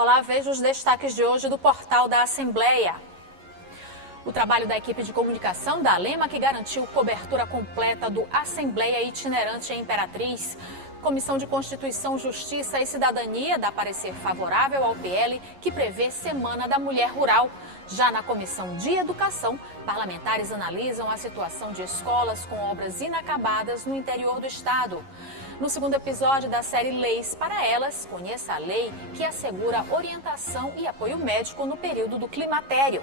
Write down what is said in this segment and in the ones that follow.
Olá, veja os destaques de hoje do portal da Assembleia. O trabalho da equipe de comunicação da Alema, que garantiu cobertura completa do Assembleia Itinerante em Imperatriz. Comissão de Constituição, Justiça e Cidadania dá parecer favorável ao PL, que prevê Semana da Mulher Rural. Já na Comissão de Educação, parlamentares analisam a situação de escolas com obras inacabadas no interior do estado. No segundo episódio da série Leis para Elas, conheça a lei que assegura orientação e apoio médico no período do climatério.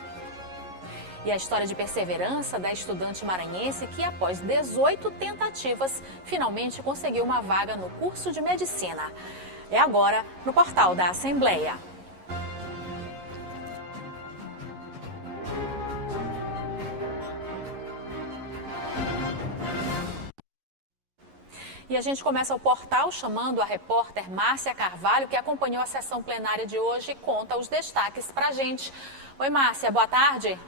E a história de perseverança da estudante maranhense que, após 18 tentativas, finalmente conseguiu uma vaga no curso de medicina. É agora no portal da Assembleia. E a gente começa o portal chamando a repórter Márcia Carvalho, que acompanhou a sessão plenária de hoje e conta os destaques para a gente. Oi, Márcia, boa tarde.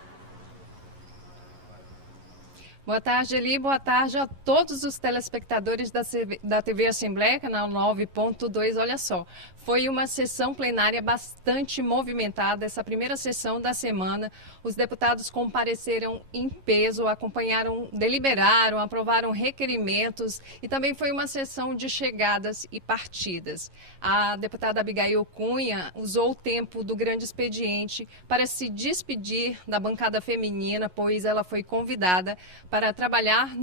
Boa tarde, Eli. Boa tarde a todos os telespectadores da TV Assembleia, canal 9.2. Olha só, foi uma sessão plenária bastante movimentada, essa primeira sessão da semana. Os deputados compareceram em peso, acompanharam, deliberaram, aprovaram requerimentos e também foi uma sessão de chegadas e partidas. A deputada Abigail Cunha usou o tempo do grande expediente para se despedir da bancada feminina, pois ela foi convidada para trabalhar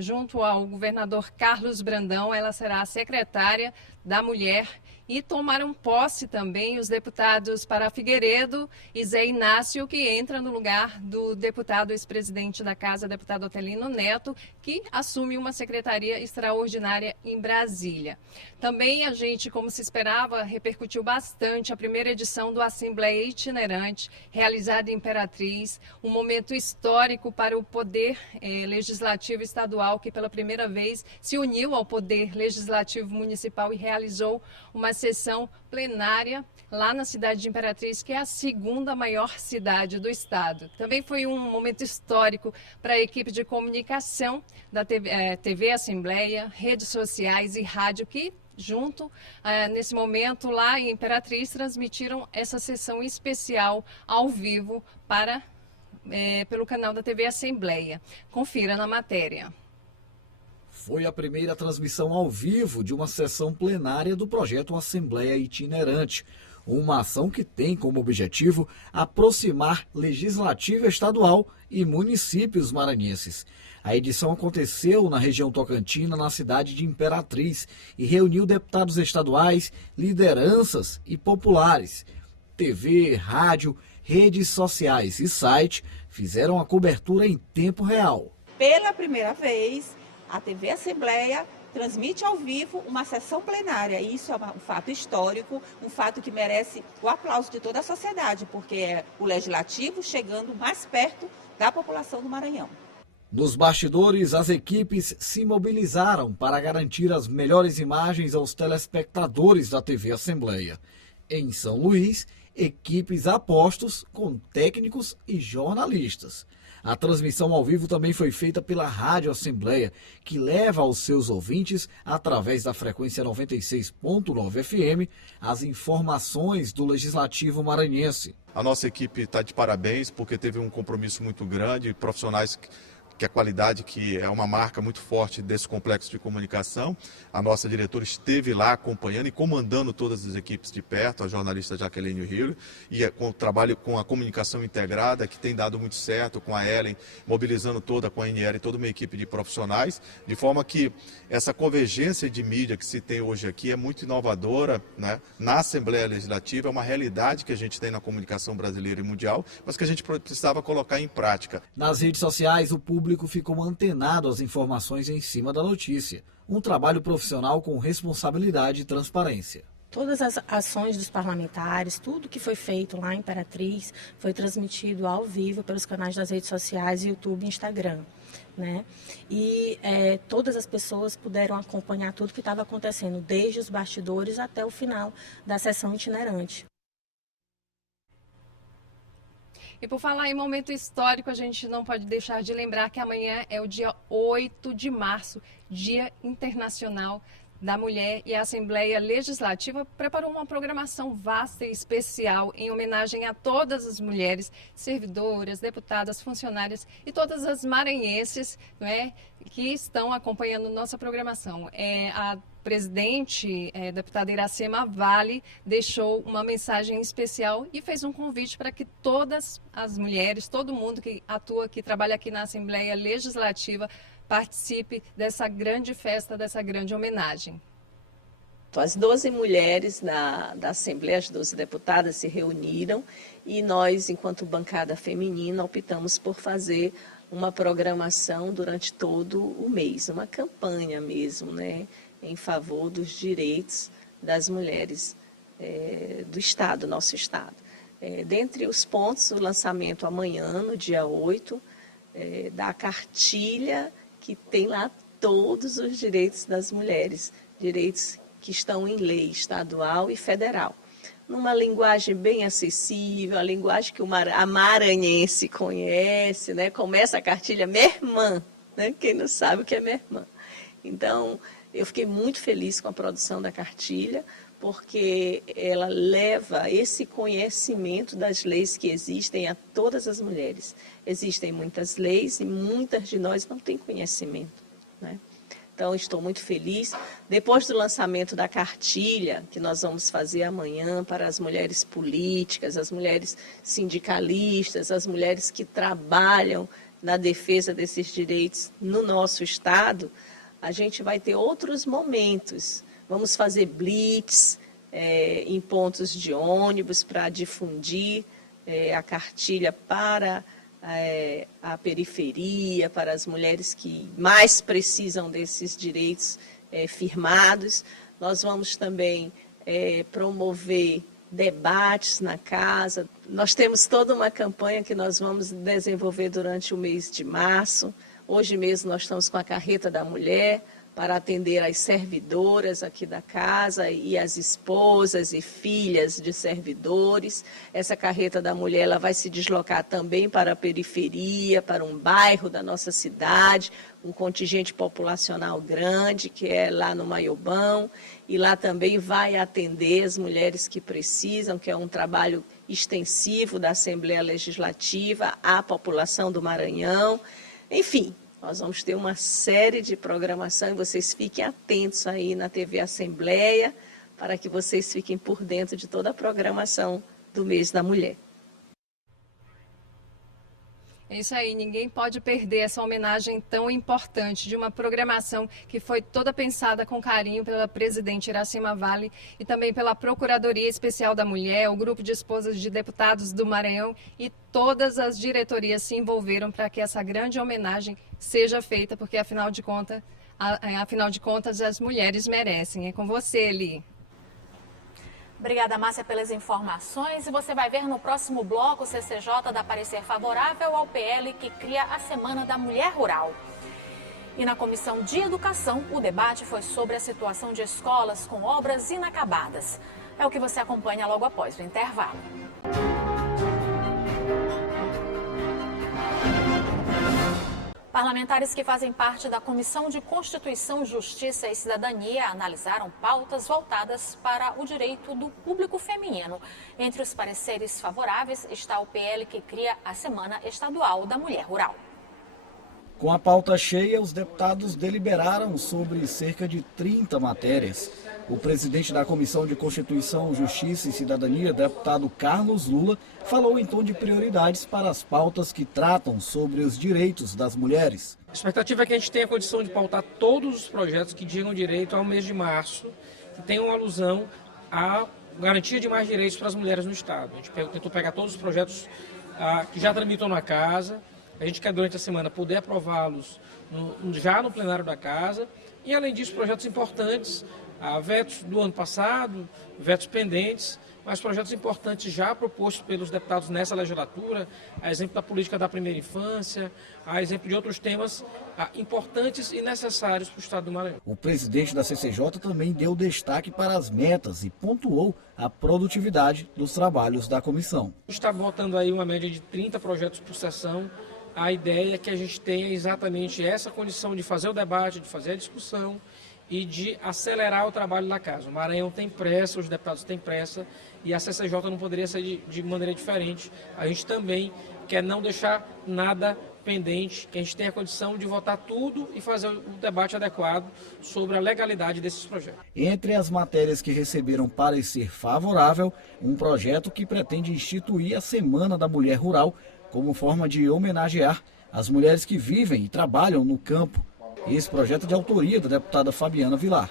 junto ao governador Carlos Brandão. Ela será a secretária da Mulher. E tomaram posse também os deputados Pará Figueiredo e Zé Inácio, que entra no lugar do deputado ex-presidente da Casa, deputado Otelino Neto, que assume uma secretaria extraordinária em Brasília. Também a gente, como se esperava, repercutiu bastante a primeira edição do Assembleia Itinerante, realizada em Imperatriz, um momento histórico para o Poder Legislativo Estadual, que pela primeira vez se uniu ao Poder Legislativo Municipal e realizou uma sessão plenária lá na cidade de Imperatriz, que é a segunda maior cidade do estado. Também foi um momento histórico para a equipe de comunicação da TV Assembleia, redes sociais e rádio, que nesse momento lá em Imperatriz transmitiram essa sessão especial ao vivo pelo canal da TV Assembleia. Confira na matéria. Foi a primeira transmissão ao vivo de uma sessão plenária do projeto Assembleia Itinerante, uma ação que tem como objetivo aproximar legislativo estadual e municípios maranhenses. A edição aconteceu na região tocantina, na cidade de Imperatriz, e reuniu deputados estaduais, lideranças e populares. TV, rádio, redes sociais e site fizeram a cobertura em tempo real. Pela primeira vez, a TV Assembleia transmite ao vivo uma sessão plenária. Isso é um fato histórico, um fato que merece o aplauso de toda a sociedade, porque é o legislativo chegando mais perto da população do Maranhão. Nos bastidores, as equipes se mobilizaram para garantir as melhores imagens aos telespectadores da TV Assembleia. Em São Luís, equipes a postos com técnicos e jornalistas. A transmissão ao vivo também foi feita pela Rádio Assembleia, que leva aos seus ouvintes, através da frequência 96.9 FM, as informações do Legislativo maranhense. A nossa equipe está de parabéns porque teve um compromisso muito grande, profissionais que a qualidade, que é uma marca muito forte desse complexo de comunicação. A nossa diretora esteve lá acompanhando e comandando todas as equipes de perto, a jornalista Jaqueline Rio, e com o trabalho com a comunicação integrada, que tem dado muito certo, com a Ellen, mobilizando com a NR, toda uma equipe de profissionais, de forma que essa convergência de mídia que se tem hoje aqui é muito inovadora, né? Na Assembleia Legislativa, é uma realidade que a gente tem na comunicação brasileira e mundial, mas que a gente precisava colocar em prática. Nas redes sociais, o público ficou antenado às informações em cima da notícia. Um trabalho profissional com responsabilidade e transparência. Todas as ações dos parlamentares, tudo que foi feito lá em Imperatriz, foi transmitido ao vivo pelos canais das redes sociais, YouTube e Instagram. Né? E todas as pessoas puderam acompanhar tudo que estava acontecendo, desde os bastidores até o final da sessão itinerante. E por falar em momento histórico, a gente não pode deixar de lembrar que amanhã é o dia 8 de março, Dia Internacional da Mulher e a Assembleia Legislativa preparou uma programação vasta e especial em homenagem a todas as mulheres servidoras, deputadas, funcionárias e todas as maranhenses, não é, que estão acompanhando nossa programação. A presidente, deputada Iracema Vale, deixou uma mensagem especial e fez um convite para que todas as mulheres, todo mundo que atua, que trabalha aqui na Assembleia Legislativa, participe dessa grande festa, dessa grande homenagem. As 12 mulheres da Assembleia, as 12 deputadas se reuniram e nós, enquanto bancada feminina, optamos por fazer uma programação durante todo o mês, uma campanha mesmo, né, em favor dos direitos das mulheres do Estado, nosso Estado. Dentre os pontos, o lançamento amanhã, no dia 8, da cartilha que tem lá todos os direitos das mulheres, direitos que estão em lei estadual e federal. Numa linguagem bem acessível, a linguagem que a maranhense conhece, né? Começa a cartilha minha irmã, né? Quem não sabe o que é minha irmã. Então, eu fiquei muito feliz com a produção da cartilha, porque ela leva esse conhecimento das leis que existem a todas as mulheres. Existem muitas leis e muitas de nós não têm conhecimento, né? Então, estou muito feliz. Depois do lançamento da cartilha, que nós vamos fazer amanhã para as mulheres políticas, as mulheres sindicalistas, as mulheres que trabalham na defesa desses direitos no nosso Estado, a gente vai ter outros momentos. Vamos fazer blitz em pontos de ônibus para difundir a cartilha para a periferia, para as mulheres que mais precisam desses direitos firmados. Nós vamos também promover debates na casa. Nós temos toda uma campanha que nós vamos desenvolver durante o mês de março. Hoje mesmo nós estamos com a Carreta da Mulher, para atender as servidoras aqui da casa e as esposas e filhas de servidores. Essa Carreta da Mulher ela vai se deslocar também para a periferia, para um bairro da nossa cidade, um contingente populacional grande, que é lá no Maiobão, e lá também vai atender as mulheres que precisam, que é um trabalho extensivo da Assembleia Legislativa à população do Maranhão. Enfim, nós vamos ter uma série de programação e vocês fiquem atentos aí na TV Assembleia para que vocês fiquem por dentro de toda a programação do mês da mulher. É isso aí, ninguém pode perder essa homenagem tão importante de uma programação que foi toda pensada com carinho pela presidente Iracema Vale e também pela Procuradoria Especial da Mulher, o grupo de esposas de deputados do Maranhão e todas as diretorias se envolveram para que essa grande homenagem seja feita, porque afinal de contas as mulheres merecem. É com você, Eli. Obrigada, Márcia, pelas informações. E você vai ver no próximo bloco o CCJ dar parecer favorável ao PL que cria a Semana da Mulher Rural. E na Comissão de Educação, o debate foi sobre a situação de escolas com obras inacabadas. É o que você acompanha logo após o intervalo. Parlamentares que fazem parte da Comissão de Constituição, Justiça e Cidadania analisaram pautas voltadas para o direito do público feminino. Entre os pareceres favoráveis está o PL que cria a Semana Estadual da Mulher Rural. Com a pauta cheia, os deputados deliberaram sobre cerca de 30 matérias. O presidente da Comissão de Constituição, Justiça e Cidadania, deputado Carlos Lula, falou em tom de prioridades para as pautas que tratam sobre os direitos das mulheres. A expectativa é que a gente tenha condição de pautar todos os projetos que digam direito ao mês de março, que tenham alusão à garantia de mais direitos para as mulheres no Estado. A gente tentou pegar todos os projetos que já tramitam na casa. A gente quer, durante a semana, poder aprová-los já no plenário da casa. E, além disso, projetos importantes, vetos do ano passado, vetos pendentes, mas projetos importantes já propostos pelos deputados nessa legislatura, a exemplo da política da primeira infância, a exemplo de outros temas importantes e necessários para o Estado do Maranhão. O presidente da CCJ também deu destaque para as metas e pontuou a produtividade dos trabalhos da comissão. Está votando aí uma média de 30 projetos por sessão. A ideia é que a gente tenha exatamente essa condição de fazer o debate, de fazer a discussão e de acelerar o trabalho da casa. O Maranhão tem pressa, os deputados têm pressa e a CCJ não poderia ser de maneira diferente. A gente também quer não deixar nada pendente, que a gente tenha a condição de votar tudo e fazer o debate adequado sobre a legalidade desses projetos. Entre as matérias que receberam parecer favorável, um projeto que pretende instituir a Semana da Mulher Rural como forma de homenagear as mulheres que vivem e trabalham no campo. Esse projeto é de autoria da deputada Fabiana Vilar.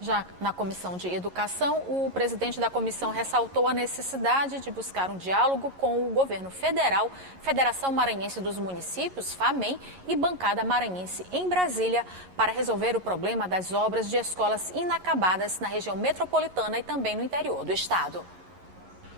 Já na Comissão de Educação, o presidente da comissão ressaltou a necessidade de buscar um diálogo com o governo federal, Federação Maranhense dos Municípios, FAMEM, e Bancada Maranhense em Brasília, para resolver o problema das obras de escolas inacabadas na região metropolitana e também no interior do estado.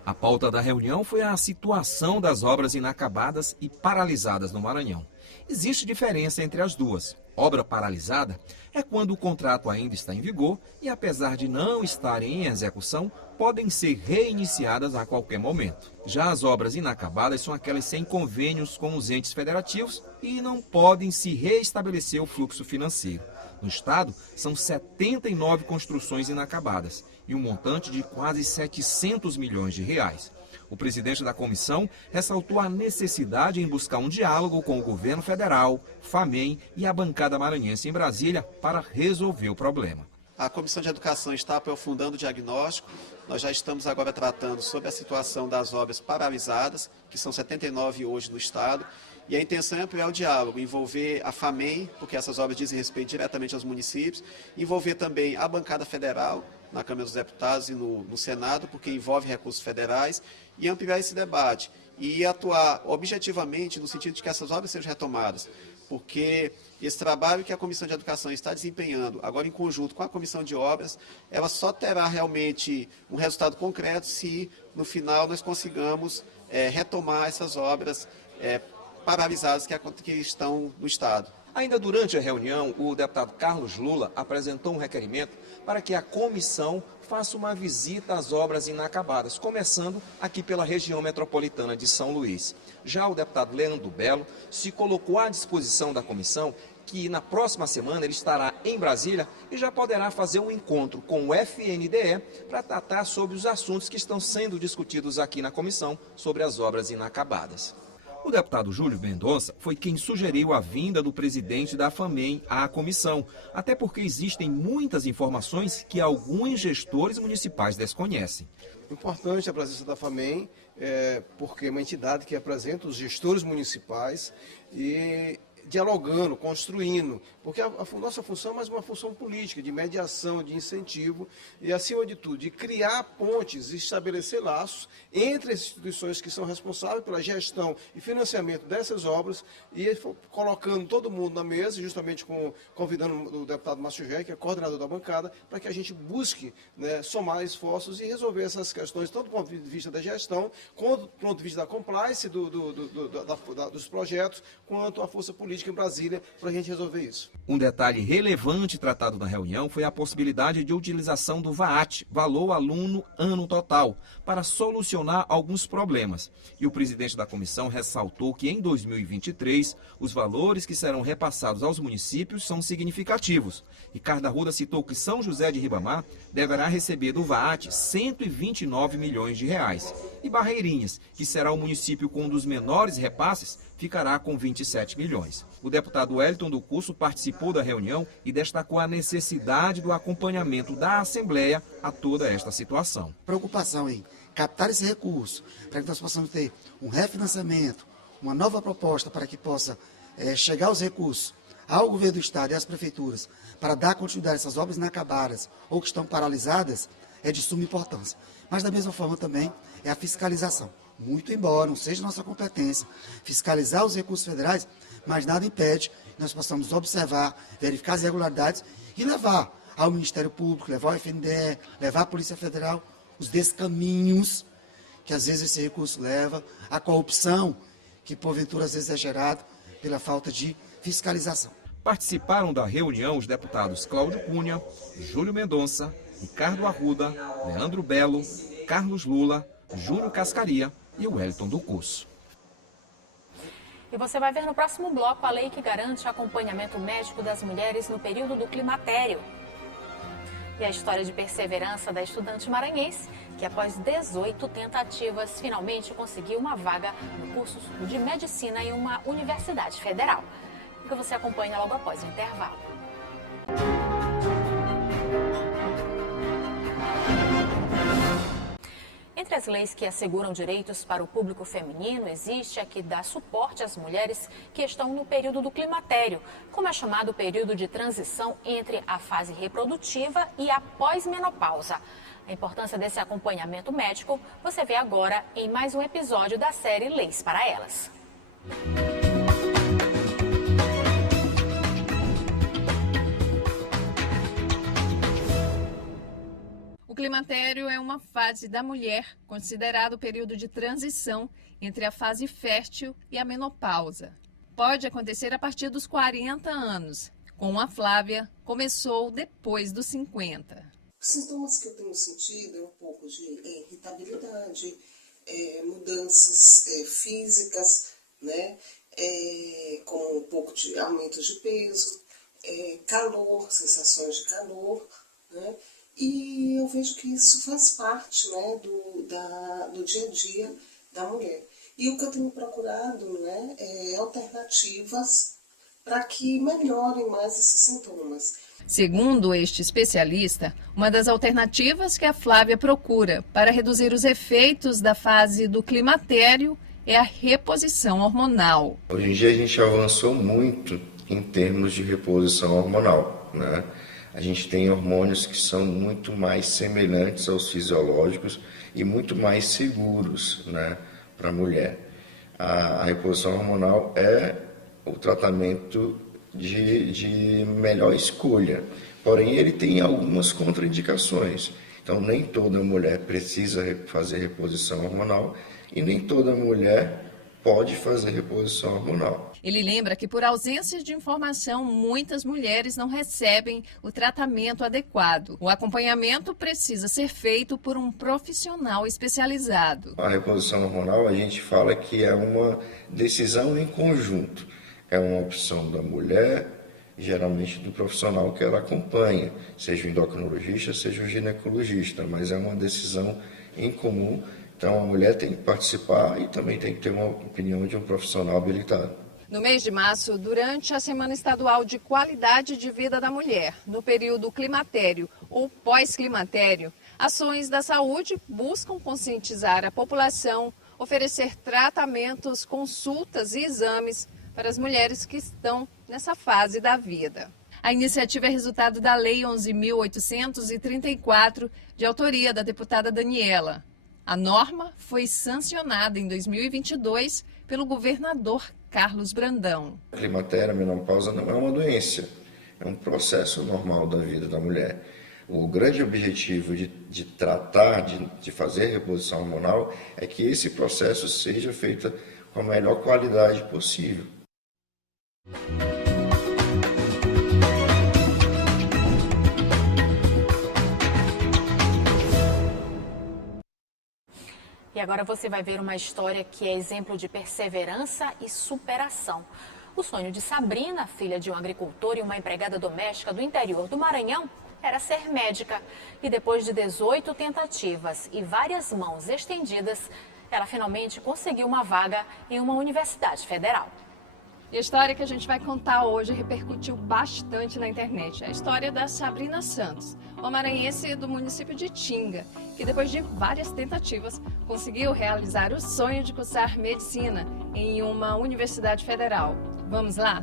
A pauta da reunião foi a situação das obras inacabadas e paralisadas no Maranhão. Existe diferença entre as duas. Obra paralisada é quando o contrato ainda está em vigor e, apesar de não estarem em execução, podem ser reiniciadas a qualquer momento. Já as obras inacabadas são aquelas sem convênios com os entes federativos e não podem se reestabelecer o fluxo financeiro. No estado, são 79 construções inacabadas e um montante de quase 700 milhões de reais. O presidente da comissão ressaltou a necessidade em buscar um diálogo com o governo federal, FAMEM e a bancada maranhense em Brasília para resolver o problema. A Comissão de Educação está aprofundando o diagnóstico. Nós já estamos agora tratando sobre a situação das obras paralisadas, que são 79 hoje no estado. E a intenção é ampliar o diálogo, envolver a FAMEM, porque essas obras dizem respeito diretamente aos municípios, envolver também a bancada federal, na Câmara dos Deputados e no Senado, porque envolve recursos federais, e ampliar esse debate e atuar objetivamente no sentido de que essas obras sejam retomadas, porque esse trabalho que a Comissão de Educação está desempenhando, agora em conjunto com a Comissão de Obras, ela só terá realmente um resultado concreto se, no final, nós consigamos retomar essas obras paralisadas que estão no estado. Ainda durante a reunião, o deputado Carlos Lula apresentou um requerimento para que a comissão faça uma visita às obras inacabadas, começando aqui pela região metropolitana de São Luís. Já o deputado Leandro Belo se colocou à disposição da comissão, que na próxima semana ele estará em Brasília e já poderá fazer um encontro com o FNDE para tratar sobre os assuntos que estão sendo discutidos aqui na comissão sobre as obras inacabadas. O deputado Júlio Mendonça foi quem sugeriu a vinda do presidente da FAMEM à comissão, até porque existem muitas informações que alguns gestores municipais desconhecem. Importante a presença da FAMEM, porque é uma entidade que apresenta os gestores municipais e dialogando, construindo, porque a nossa função é mais uma função política, de mediação, de incentivo e, acima de tudo, de criar pontes e estabelecer laços entre as instituições que são responsáveis pela gestão e financiamento dessas obras e colocando todo mundo na mesa, justamente convidando o deputado Márcio Gé, que é coordenador da bancada, para que a gente busque, né, somar esforços e resolver essas questões, tanto do ponto de vista da gestão, quanto do ponto de vista da compliance dos projetos, quanto a força política em Brasília para a gente resolver isso. Um detalhe relevante tratado na reunião foi a possibilidade de utilização do VAAT, Valor Aluno Ano Total, para solucionar alguns problemas. E o presidente da comissão ressaltou que em 2023 os valores que serão repassados aos municípios são significativos. Ricardo Arruda citou que São José de Ribamar deverá receber do VAAT 129 milhões de reais. E Barreirinhas, que será o município com um dos menores repasses, ficará com 27 milhões. O deputado Wellington do Curso participou da reunião e destacou a necessidade do acompanhamento da Assembleia a toda esta situação. Preocupação em captar esse recurso, para que nós possamos ter um refinanciamento, uma nova proposta para que possa chegar os recursos ao governo do estado e às prefeituras para dar continuidade a essas obras inacabadas ou que estão paralisadas, é de suma importância. Mas da mesma forma também é a fiscalização. Muito embora não seja nossa competência fiscalizar os recursos federais, mas nada impede que nós possamos observar, verificar as irregularidades e levar ao Ministério Público, levar ao FNDE, levar à Polícia Federal os descaminhos que às vezes esse recurso leva, a corrupção que porventura às vezes é gerada pela falta de fiscalização. Participaram da reunião os deputados Cláudio Cunha, Júlio Mendonça, Ricardo Arruda, Leandro Belo, Carlos Lula, Júlio Cascaria e o Wellington do Curso. E você vai ver no próximo bloco a lei que garante acompanhamento médico das mulheres no período do climatério. E a história de perseverança da estudante maranhense, que após 18 tentativas, finalmente conseguiu uma vaga no curso de medicina em uma universidade federal. Que você acompanha logo após o intervalo. Entre as leis que asseguram direitos para o público feminino, existe a que dá suporte às mulheres que estão no período do climatério, como é chamado o período de transição entre a fase reprodutiva e a pós-menopausa. A importância desse acompanhamento médico você vê agora em mais um episódio da série Leis para Elas. O climatério é uma fase da mulher considerado o período de transição entre a fase fértil e a menopausa. Pode acontecer a partir dos 40 anos. Com a Flávia, começou depois dos 50. Os sintomas que eu tenho sentido é um pouco de irritabilidade, mudanças físicas, né? Com um pouco de aumento de peso, calor, sensações de calor, né? E eu vejo que isso faz parte, né, do dia a dia da mulher. E o que eu tenho procurado, né, é alternativas para que melhorem mais esses sintomas. Segundo este especialista, uma das alternativas que a Flávia procura para reduzir os efeitos da fase do climatério é a reposição hormonal. Hoje em dia a gente avançou muito em termos de reposição hormonal, né? A gente tem hormônios que são muito mais semelhantes aos fisiológicos e muito mais seguros, né, para a mulher. A reposição hormonal é o tratamento de melhor escolha, porém ele tem algumas contraindicações. Então nem toda mulher precisa fazer reposição hormonal e nem toda mulher pode fazer reposição hormonal. Ele lembra que por ausência de informação, muitas mulheres não recebem o tratamento adequado. O acompanhamento precisa ser feito por um profissional especializado. A reposição hormonal a gente fala que é uma decisão em conjunto. É uma opção da mulher, geralmente do profissional que ela acompanha, seja o endocrinologista, seja o ginecologista, mas é uma decisão em comum. Então a mulher tem que participar e também tem que ter uma opinião de um profissional habilitado. No mês de março, durante a Semana Estadual de Qualidade de Vida da Mulher, no período climatério ou pós-climatério, ações da saúde buscam conscientizar a população, oferecer tratamentos, consultas e exames para as mulheres que estão nessa fase da vida. A iniciativa é resultado da Lei 11.834, de autoria da deputada Daniela. A norma foi sancionada em 2022 pelo governador Carlos Brandão. A climatério, a menopausa não é uma doença, é um processo normal da vida da mulher. O grande objetivo de tratar, de fazer reposição hormonal, é que esse processo seja feito com a melhor qualidade possível. E agora você vai ver uma história que é exemplo de perseverança e superação. O sonho de Sabrina, filha de um agricultor e uma empregada doméstica do interior do Maranhão, era ser médica. E depois de 18 tentativas e várias mãos estendidas, ela finalmente conseguiu uma vaga em uma universidade federal. E a história que a gente vai contar hoje repercutiu bastante na internet. A história da Sabrina Santos, uma maranhense do município de Tinga, que depois de várias tentativas conseguiu realizar o sonho de cursar medicina em uma universidade federal. Vamos lá?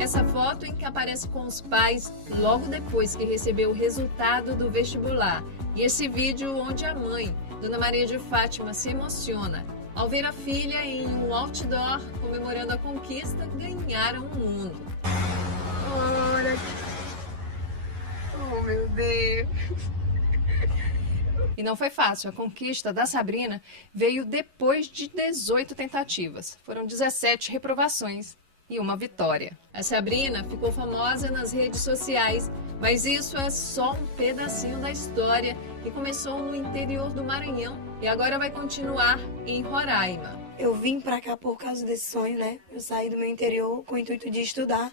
Essa foto em que aparece com os pais logo depois que recebeu o resultado do vestibular. E esse vídeo onde a mãe, Dona Maria de Fátima, se emociona ao ver a filha em um outdoor comemorando a conquista, ganharam o mundo. Olha! Oh, meu Deus! E não foi fácil. A conquista da Sabrina veio depois de 18 tentativas. Foram 17 reprovações e uma vitória. A Sabrina ficou famosa nas redes sociais, mas isso é só um pedacinho da história que começou no interior do Maranhão e agora vai continuar em Roraima. Eu vim para cá por causa desse sonho, né? Eu saí do meu interior com o intuito de estudar,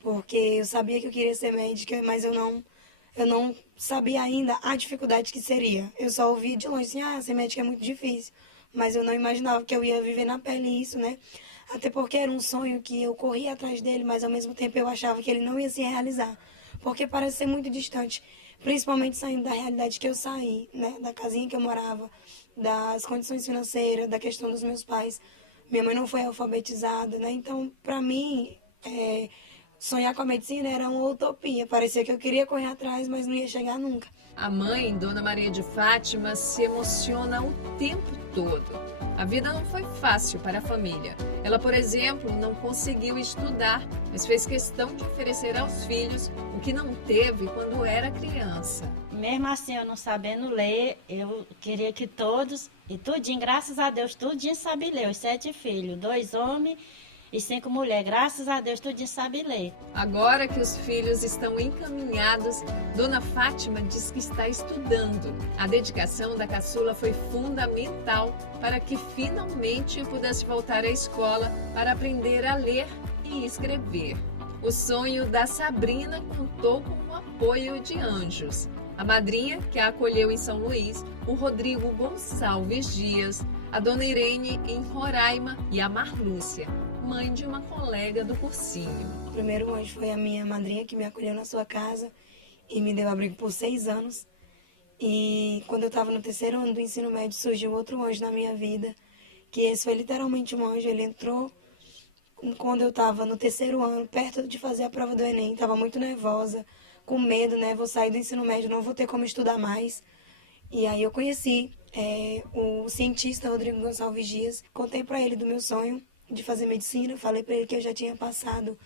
porque eu sabia que eu queria ser médica, mas eu não sabia ainda a dificuldade que seria. Eu só ouvia de longe assim, ser médica é muito difícil, mas eu não imaginava que eu ia viver na pele isso, né? Até porque era um sonho que eu corria atrás dele, mas ao mesmo tempo eu achava que ele não ia se realizar, porque parece ser muito distante, principalmente saindo da realidade que eu saí, né? Da casinha que eu morava, das condições financeiras, da questão dos meus pais. Minha mãe não foi alfabetizada, né? Então, para mim, sonhar com a medicina era uma utopia. Parecia que eu queria correr atrás, mas não ia chegar nunca. A mãe, Dona Maria de Fátima, se emociona o tempo todo. A vida não foi fácil para a família. Ela, por exemplo, não conseguiu estudar, mas fez questão de oferecer aos filhos o que não teve quando era criança. Mesmo assim, eu não sabendo ler, eu queria que todos, e tudinho, graças a Deus, tudinho sabe ler. Os 7 filhos, 2 homens e 5 mulheres. Graças a Deus, tudinho sabe ler. Agora que os filhos estão encaminhados, Dona Fátima diz que está estudando. A dedicação da caçula foi fundamental para que finalmente pudesse voltar à escola para aprender a ler e escrever. O sonho da Sabrina contou com o apoio de anjos. A madrinha, que a acolheu em São Luís, o Rodrigo Gonçalves Dias, a Dona Irene em Roraima e a Marlúcia, mãe de uma colega do cursinho. O primeiro anjo foi a minha madrinha, que me acolheu na sua casa e me deu abrigo por 6 anos. E quando eu estava no 3º ano do ensino médio, surgiu outro anjo na minha vida, que esse foi literalmente um anjo. Ele entrou quando eu estava no 3º ano, perto de fazer a prova do Enem. Estava muito nervosa, com medo, né? Vou sair do ensino médio, não vou ter como estudar mais. E aí eu conheci o cientista Rodrigo Gonçalves Dias, contei para ele do meu sonho de fazer medicina, falei para ele que eu já tinha passado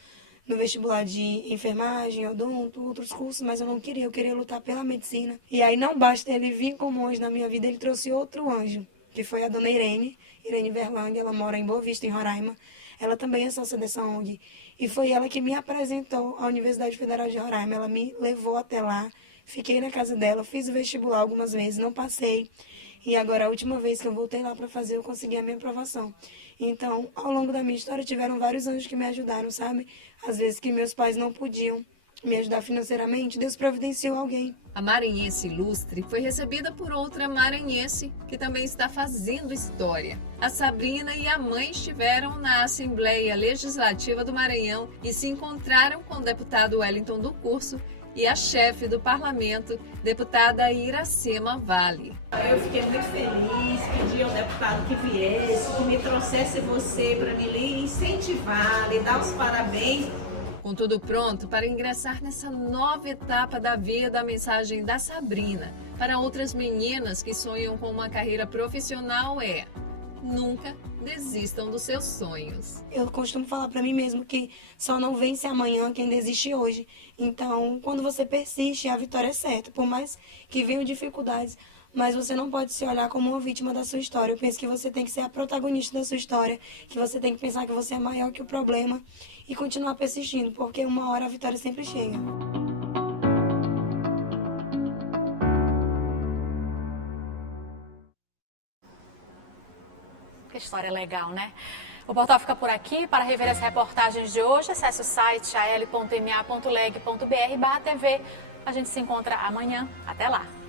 no vestibular de enfermagem, odonto, outros cursos, mas eu não queria, eu queria lutar pela medicina. E aí não basta ele vir como anjo na minha vida, ele trouxe outro anjo, que foi a Dona Irene Verlang. Ela mora em Boa Vista, em Roraima. Ela também é sócia dessa ONG. E foi ela que me apresentou à Universidade Federal de Roraima. Ela me levou até lá, fiquei na casa dela, fiz o vestibular algumas vezes, não passei. E agora, a última vez que eu voltei lá para fazer, eu consegui a minha aprovação. Então, ao longo da minha história, tiveram vários anjos que me ajudaram, sabe? Às vezes que meus pais não podiam me ajudar financeiramente, Deus providenciou alguém. A maranhense ilustre foi recebida por outra maranhense que também está fazendo história. A Sabrina e a mãe estiveram na Assembleia Legislativa do Maranhão e se encontraram com o deputado Wellington do Curso e a chefe do parlamento, deputada Iracema Vale. Eu fiquei muito feliz, pedi ao deputado que viesse, que me trouxesse você para me lhe incentivar, lhe dar os parabéns. Com tudo pronto para ingressar nessa nova etapa da vida, a mensagem da Sabrina para outras meninas que sonham com uma carreira profissional é: nunca desistam dos seus sonhos. Eu costumo falar para mim mesmo que só não vence amanhã quem desiste hoje. Então, quando você persiste, a vitória é certa. Por mais que venham dificuldades, mas você não pode se olhar como uma vítima da sua história. Eu penso que você tem que ser a protagonista da sua história, que você tem que pensar que você é maior que o problema e continuar persistindo, porque uma hora a vitória sempre chega. Que história legal, né? O portal fica por aqui. Para rever as reportagens de hoje, acesse o site al.ma.leg.br/TV. A gente se encontra amanhã. Até lá!